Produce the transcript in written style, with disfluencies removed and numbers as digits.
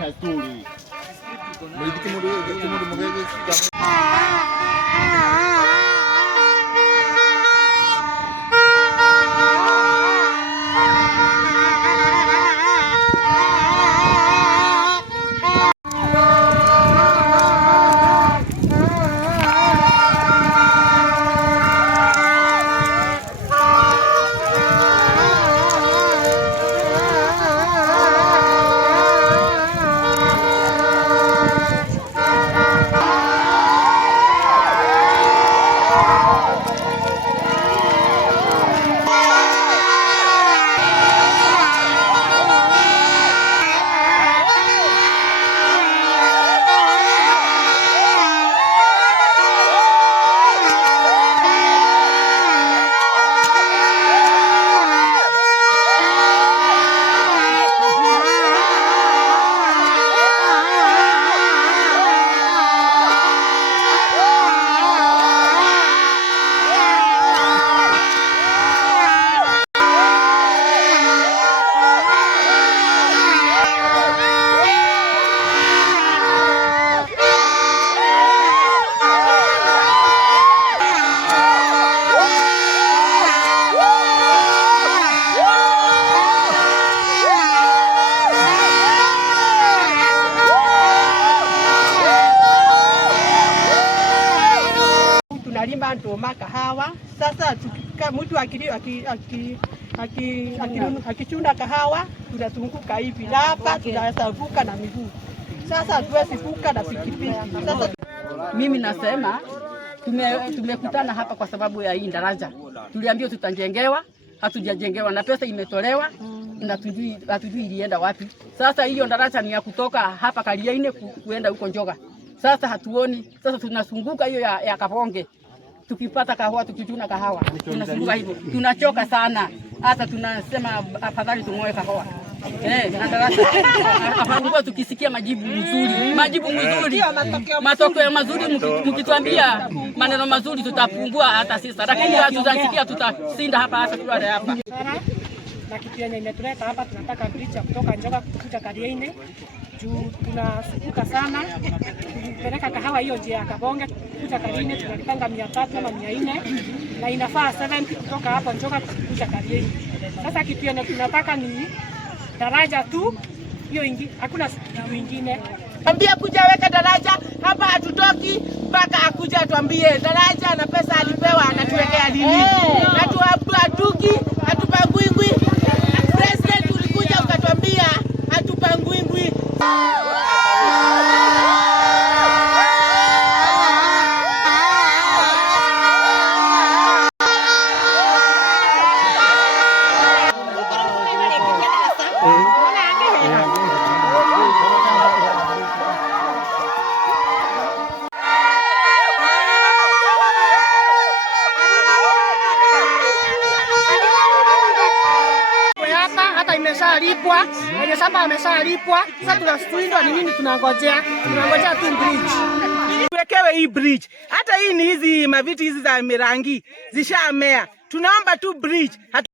Hatuli. Tunalima ndoma kahawa. Sasa mtu akichuna kahawa tunazunguka hivi hapa, tunasavuka na miguu. Sasa hatuwezi vuka na pikipiki. Sasa mimi nasema tumekutana hapa kwa sababu ya hii daraja. Tuliambiwa tutajengewa, hatujajengewa na pesa imetolewa na hatujui ilienda wapi. Sasa hiyo daraja ni ya kutoka hapa Kariaine kuenda huko Njoga. Sasa hatuoni, sasa tunazunguka hiyo ya Kabonge. Tukipata kahawa, tukichuna kahawa, tunazunguka hivyo. Tunachoka sana. Hata tunasema afadhali tung'oe kahawa. Na daraja afadhali tukisikia majibu mzuri. Matokeo mazuri mkituambia maneno mazuri tutapungua hata sisi. Lakini tutasikia tutasinda hapa tulale hapa. Na kitu yenye imetuleta hapa, tunataka bridge kutoka Njoga kuja Kariaine. Tunasukuka sana. Tunapeleka kahawa hiyo njia ya Kabonge kuja Kariaine, tunalipanga 300 ama 400 na inafaa 70 kutoka hapo Njoga kuja Kariaine. Sasa kitu yenye tunataka ni daraja tu, hiyo hakuna kitu kingine. Ambia kuja weka daraja hapa, hatutoki mpaka akuja tuambie daraja na pesa alipewa anatuwekea lini. Na tuatuki hatupangwingwi. President ulikuja ukatuambia hatupangwingwi. Imeshalipwa, wenye shamba wameshalipwa. Sasa tunashindwa ni nini tunangojea? Tunangojea tu bridge. Tuwekewe hii bridge. Hata hii ni hizi maviti hizi za mirangi zishamea. Tunaomba tu bridge.